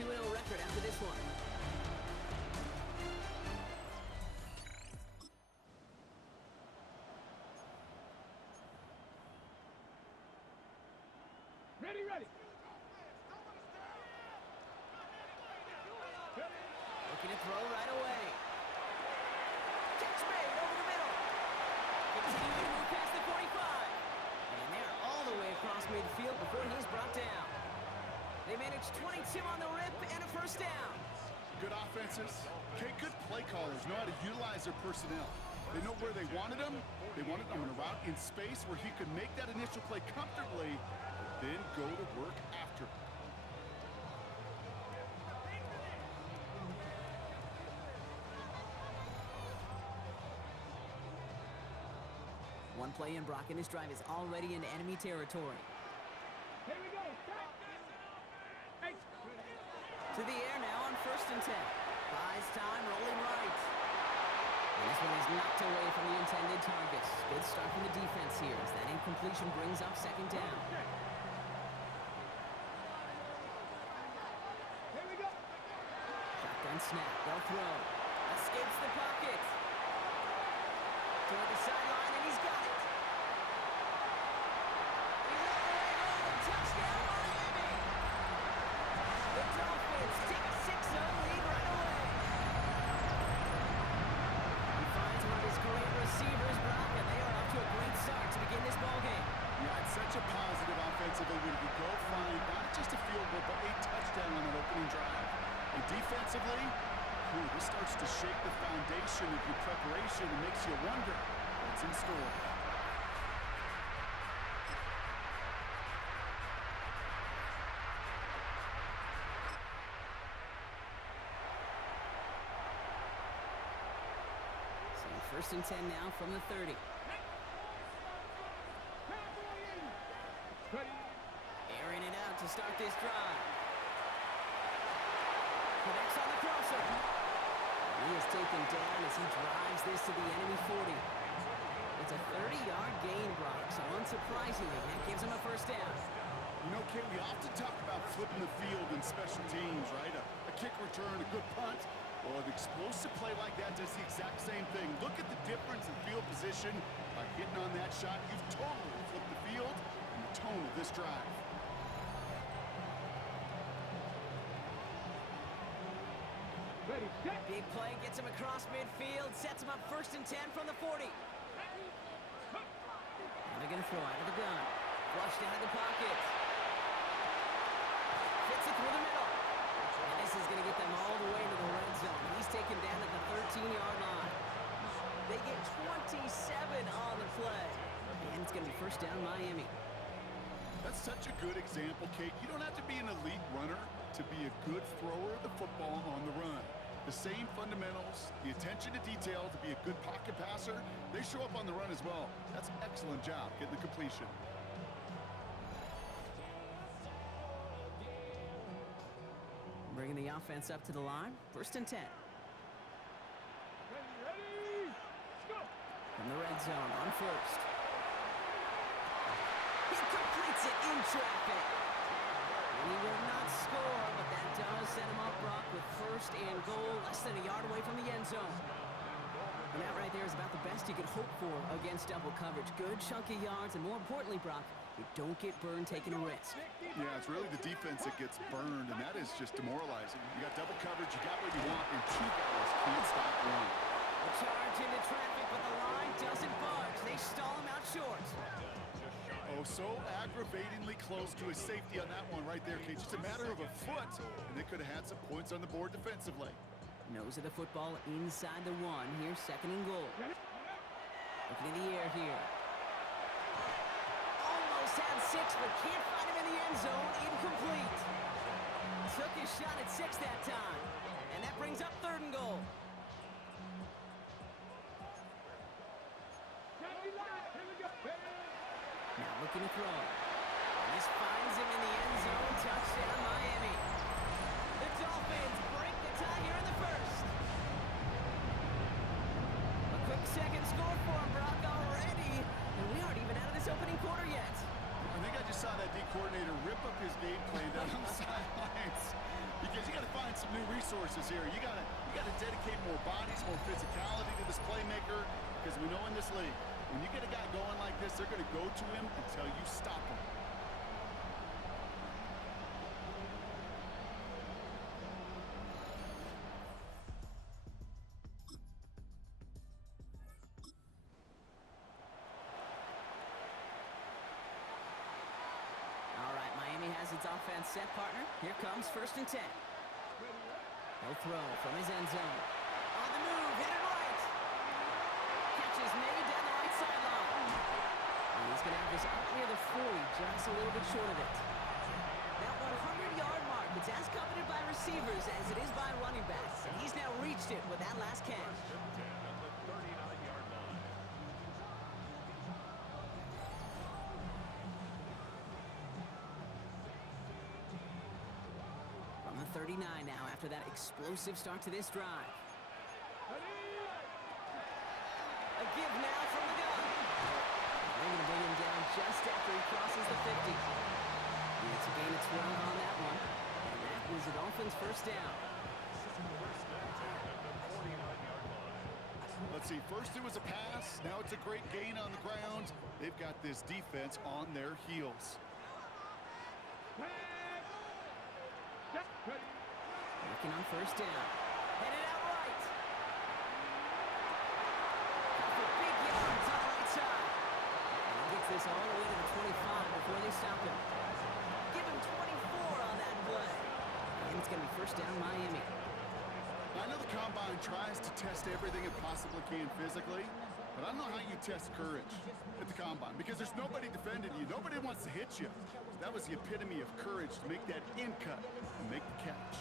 2-0 record after this one. Ready. Looking to throw right away. Catch made over the middle. Continuing to move past the 45. And they're all the way across midfield before he's brought down. They managed 22 on the rip and a first down. Good offenses. Okay, good play callers know how to utilize their personnel. They know where they wanted them. They wanted them on a route in space where he could make that initial play comfortably, but then go to work after. One play in, Brock, and his drive is already into enemy territory. Here we go. Hey. To the air now on 1st and 10. Buys time, rolling right. And this one is knocked away from the intended targets. Good start from the defense here as that incompletion brings up 2nd down. Here we go. Shotgun snap, they'll throw. Escapes the pocket. Toward the sideline, and he's got it. He's all the way home. Touchdown, Miami. The Dolphins take a 6-0 lead right away. He finds one of his great receivers, Brock, and they are off to a great start to begin this ballgame. Yeah, it's such a positive offensively when you go find not just a field goal, but a touchdown on that opening drive. And defensively, this starts to shake the foundation of your preparation and makes you wonder what's in store. So 1st and 10 now from the 30. Ready. Airing it out to start this drive. Connects on the crossover. He is taken down as he drives this to the enemy 40. It's a 30-yard gain, Brock, so unsurprisingly, that gives him a first down. You know, Kate, we often talk about flipping the field in special teams, right? A kick return, a good punt. Well, an explosive play like that does the exact same thing. Look at the difference in field position. By hitting on that shot, you've totally flipped the field and the tone of this drive. Ready, set. Big play gets him across midfield, sets him up 1st and 10 from the 40. And they're going to throw out of the gun. Flushed out of the pocket. Fits it through the middle. And this is going to get them all the way to the red zone. He's taken down at the 13-yard line. They get 27 on the play. And it's going to be first down Miami. That's such a good example, Kate. You don't have to be an elite runner to be a good thrower of the football on the run. The same fundamentals, the attention to detail to be a good pocket passer, they show up on the run as well. That's an excellent job getting the completion. Bringing the offense up to the line. 1st and 10. Ready. Let's go. From the red zone on 1st. He completes it in traffic. And he will not score, but that does set him up, Brock, with 1st and goal, less than a yard away from the end zone. And that right there is about the best you could hope for against double coverage. Good chunky yards, and more importantly, Brock, you don't get burned taking a risk. Yeah, it's really the defense that gets burned, and that is just demoralizing. You got double coverage, you got what you want, and 2 guys can't stop one. A charge into traffic, but the line doesn't budge. They stall him out short. Oh, so aggravatingly close to a safety on that one right there, Kate. Just a matter of a foot, and they could have had some points on the board defensively. Nose of the football inside the 1. Here's 2nd and goal. Looking in the air here. Almost had 6, but can't find him in the end zone. Incomplete. Took his shot at 6 that time. And that brings up 3rd and goal. Now looking to throw. And this finds him in the end zone. Touchdown, Miami. The Dolphins break the tie here in the 1st. A quick 2nd score for him, Brock, already. And we aren't even out of this opening quarter yet. think I just saw that D coordinator rip up his game plan down on the sidelines. Because you got to find some new resources here. You got to dedicate more bodies, more physicality to this playmaker. Because we know in this league, when you get a guy going like this, they're going to go to him until you stop him. All right, Miami has its offense set, partner. Here comes 1st and 10. He'll throw from his end zone. On the move, hit it right. Catch is made down the right sideline. And he's going to have this out near the 40, just a little bit short of it. That 100-yard mark, it's as coveted by receivers as it is by running backs. And he's now reached it with that last catch. From the 39 now after that explosive start to this drive. A give now from the gun. They're going to bring him down just after he crosses the 50. And it's a gain of 12 on that one. And that was the Dolphins' first down. Let's see, first it was a pass, now it's a great gain on the ground. They've got this defense on their heels. Working on 1st down. Headed out right. For big yards on the right side. And he gets this all the way to the 25 before they stop him. Give him 24 on that play. And it's going to be 1st down Miami. I know the Combine tries to test everything it possibly can physically, but I don't know how you test courage at the Combine because there's nobody defending you. Nobody wants to hit you. That was the epitome of courage to make that in cut and make the catch.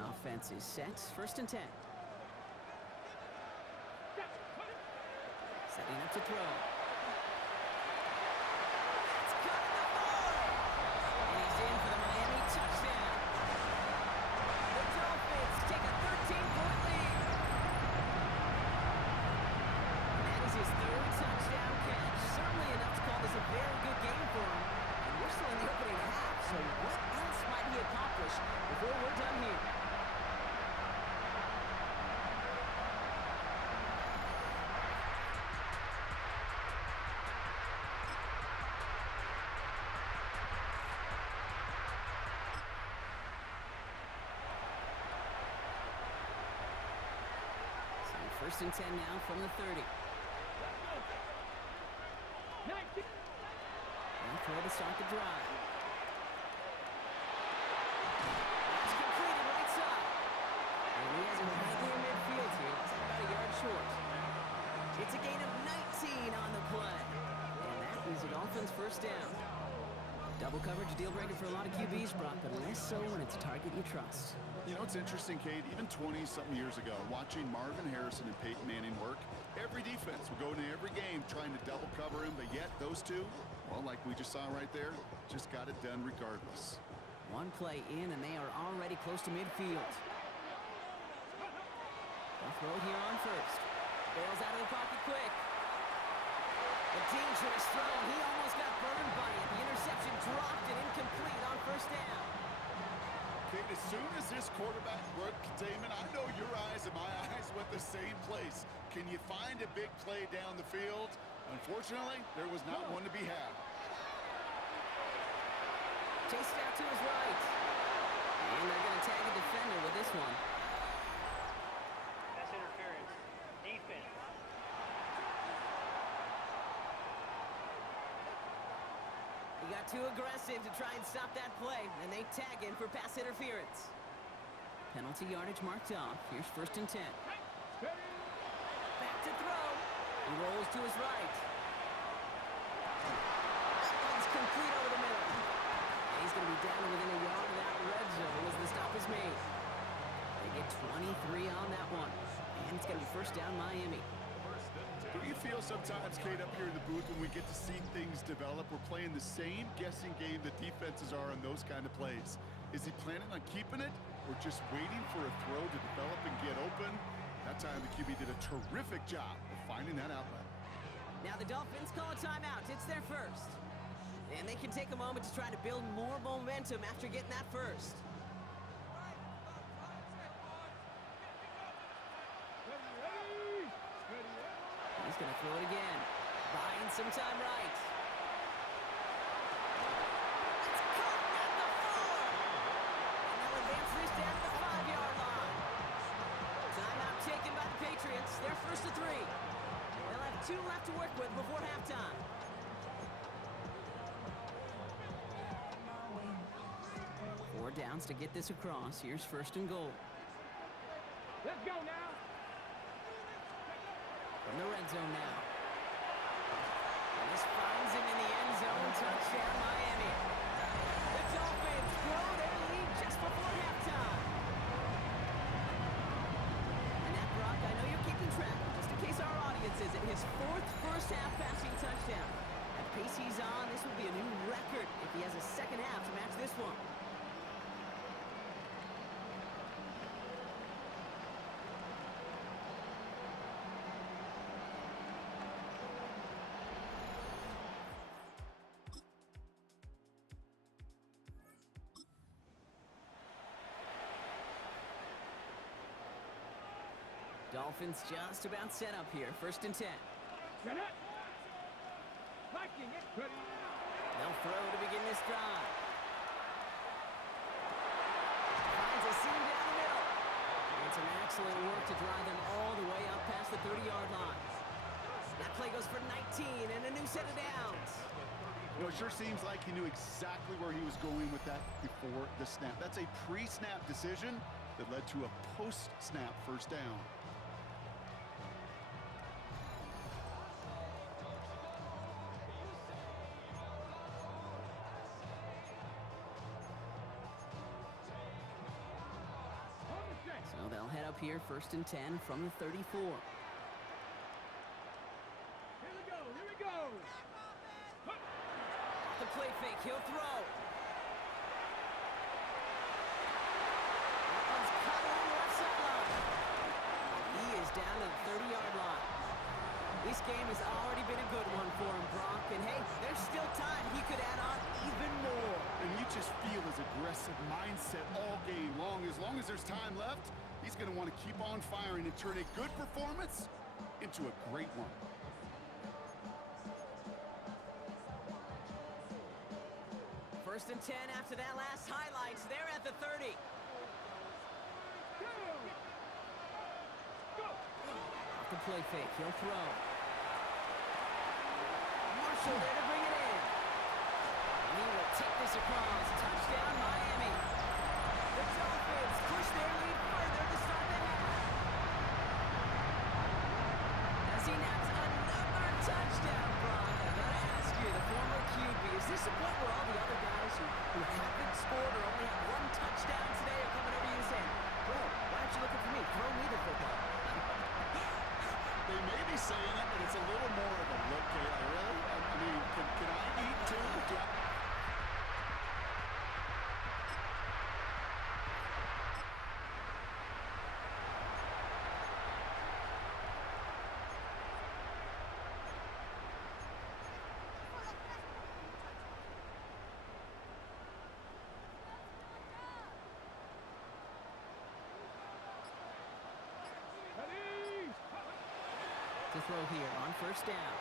Offense is set. 1st and 10. Setting up to throw. It's got the ball. And he's in for the Miami touchdown. The Dolphins take a 13-point lead. And that is his 3rd touchdown catch. Certainly enough to call this a very good game for him. And we're still in the opening half, so what else might he accomplish before we're done here? First and 10 now from the 30. And throw to start the drive. It's completed right side. And he has it right near midfield here. It's about a yard short. It's a gain of 19 on the play. And that is the Dolphins' 1st down. Double coverage deal breaker for a lot of QBs, Brock, but less so when it's a target you trust. You know, it's interesting, Kate, even 20-something years ago, watching Marvin Harrison and Peyton Manning work, every defense would go into every game trying to double cover him, but yet those two, well, like we just saw right there, just got it done regardless. One play in, and they are already close to midfield. They'll throw it here on 1st. Bails out of the pocket quick. A dangerous throw. He almost got burned by it. The interception dropped and incomplete on 1st down. Kate, as soon as this quarterback broke containment, I know your eyes and my eyes went the same place. Can you find a big play down the field? Unfortunately, there was not one to be had. Chased out to his right. And they're going to tag a defender with this one. That's interference. Defense. He got too aggressive to try and stop that play, and they tag him for pass interference. Penalty yardage marked off. Here's 1st and 10. Back to throw. He rolls to his right. That one's complete over the middle. And he's going to be down within a yard of that red zone as the stop is made. They get 23 on that one. And it's going to be 1st down Miami. Do you feel sometimes, Kate, up here in the booth when we get to see things develop, we're playing the same guessing game that defenses are on those kind of plays? Is he planning on keeping it? or just waiting for a throw to develop and get open. That time the QB did a terrific job of finding that outlet. Now the Dolphins call a timeout. It's their first. And they can take a moment to try to build more momentum after getting that first. He's going to throw it again. Buying some time right. It's caught at the 4. And they'll advance this down to the 5-yard line. Timeout taken by the Patriots. They're first to 3. They'll have 2 left to work with before halftime. Four downs to get this across. Here's first and goal. Let's go now. From the red zone now. And this finds him in the end zone. Touchdown, Miami. The Dolphins grow their lead just before halftime. And that, Brock, I know you're keeping track, just in case our audience isn't, his 4th first-half passing touchdown. At the pace he's on, this will be a new record if he has a second half to match this one. Dolphins just about set up here. First and 10. Get it. Liking it. Ready. They'll throw to begin this drive. Finds a seam down the middle. And some excellent work to drive them all the way up past the 30-yard line. That play goes for 19 and a new set of downs. You know, it sure seems like he knew exactly where he was going with that before the snap. That's a pre-snap decision that led to a post-snap first down. So they'll head up here, first and 10 from the 34. Here we go. Off the play fake, he'll throw. That one's caught on the left sideline. He is down to the 30-yard line. This game has already been a good one for him, Brock. And hey, there's still time. He could add on even more. And you just feel his aggressive mindset all game long. As there's time left, he's going to want to keep on firing and turn a good performance into a great one. First and 10 after that last highlights. They're at the 30. Go. Off the play fake, he'll throw. Marshall there to bring it in. And he will take this across. Touchdown, Miami. The Dolphins push their lead further to start the half. As he naps another touchdown, Brock. I gotta ask you, the former QB, is this a point where all the other guys who haven't scored or only have one touchdown today are coming over you saying, "Bro, why aren't you looking for me? Throw me the football." They may be saying it, but it's a little more of a look, Kayla, really? I mean, can I eat too? Ready. To throw here on first down.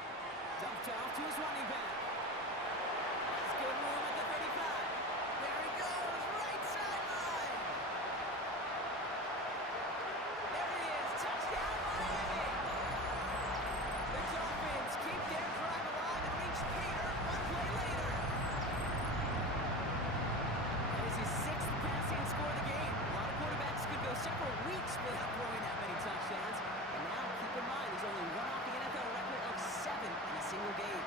Dumped off to his running back. That's good room at the 35. There he goes, right sideline. There he is, touchdown Miami. The Dolphins keep their drive alive and reach Peter one play later. That is his 6th passing score of the game. A lot of quarterbacks could go several weeks without throwing that many touchdowns. And now, keep in mind, he's only one off the NFL record of 7 in a single game.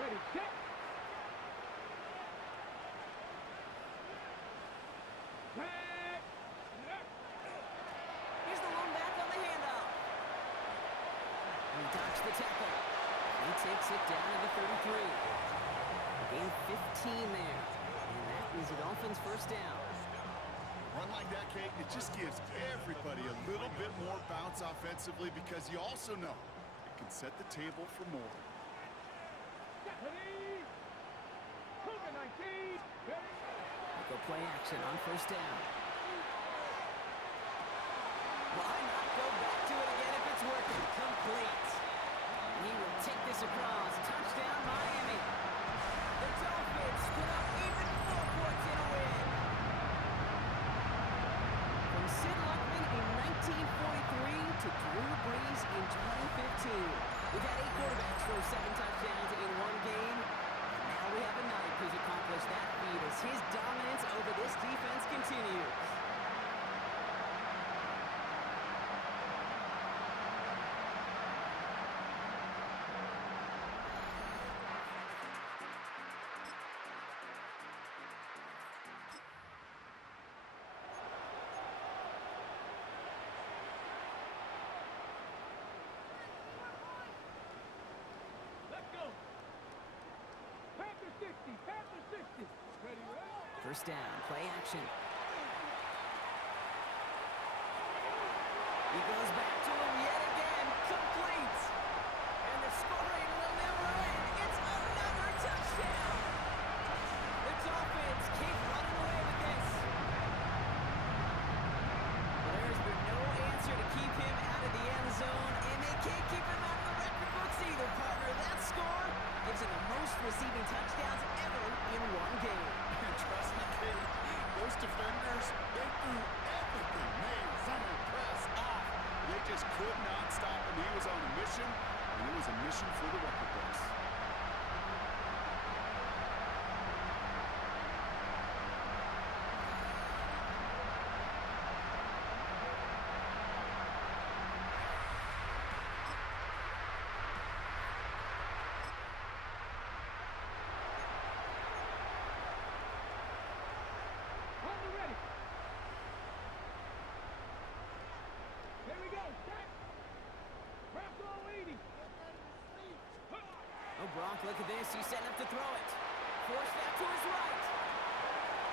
Ready, set. takes it down to the 33. Gain 15 there. And that is the Dolphins' first down. Run like that, Kate, it just gives everybody a little bit more bounce offensively because you also know it can set the table for more. Stephanie! Cougar 19! Ready? Go play action on first down. Why not go back to it again if it's working? Complete. He will take this across. Touchdown, Miami. The Dolphins put up even more points in a win. From Sid Luckman in 1943 to Drew Brees in 2015. We've had 8 quarterbacks throw 7 touchdowns in one game. And now we have a 9th who's accomplished that feat as his dominance over this defense continues. Let's go! Panther 60! Panther 60! Ready, ready? First down, play action. He goes back to him yet again, complete. And the scoring will never end. It's another touchdown. The Dolphins keep running away with this. Well, there's been no answer to keep him out of the end zone, and they can't keep him out of the record books either, partner. That score gives him the most receiving touchdowns ever in one game. And trust me, Kate, those defenders, they threw everything. Man, center, press, off. They just could not stop him. He was on a mission, and it was a mission for the record books. On the ready! Here we go! Set! Bronco 80! Oh, Brock, look at this. He's setting up to throw it. Force that to his right.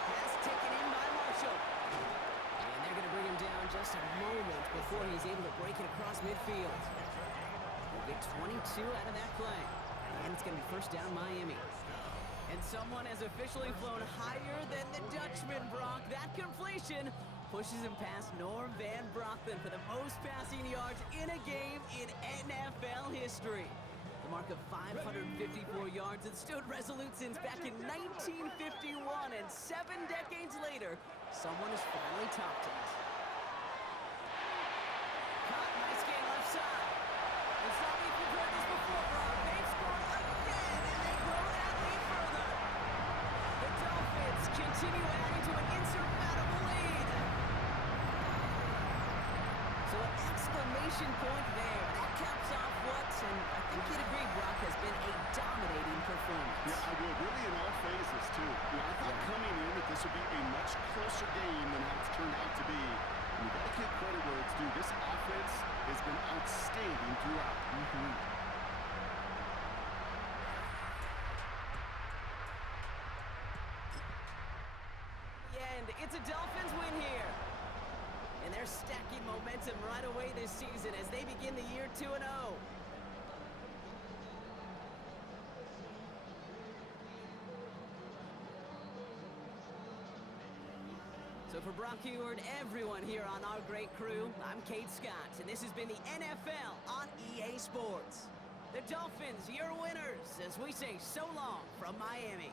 Pass taken in by Marshall. And they're going to bring him down just a moment before he's able to break it across midfield. We'll get 22 out of that play. And it's going to be first down, Miami. And someone has officially flown higher than the Dutchman, Brock. That completion pushes him past Norm Van Brocklin for the most passing yards in a game in NFL history. The mark of 554 yards that stood resolute since back in 1951, and 7 decades later, someone has finally topped it. Caught, nice game left side. And tell me if you've heard this before, Rob. They've scored again, and they grow that lead further. The Dolphins continue adding to an insurmountable lead. So an exclamation point there. That caps off what, and I think you'd agree, Brock, has been a dominating performance. Yeah, I would. Really in all phases, too. I thought coming in that this would be a much closer game than how it's turned out to be. And you got to give credit where it's due. This offense has been outstanding throughout. And it's a Dolphins win here. And they're stacking momentum right away this season as they begin the year 2-0. So for Brock Heward, everyone here on our great crew, I'm Kate Scott, and this has been the NFL on EA Sports. The Dolphins, your winners, as we say so long from Miami.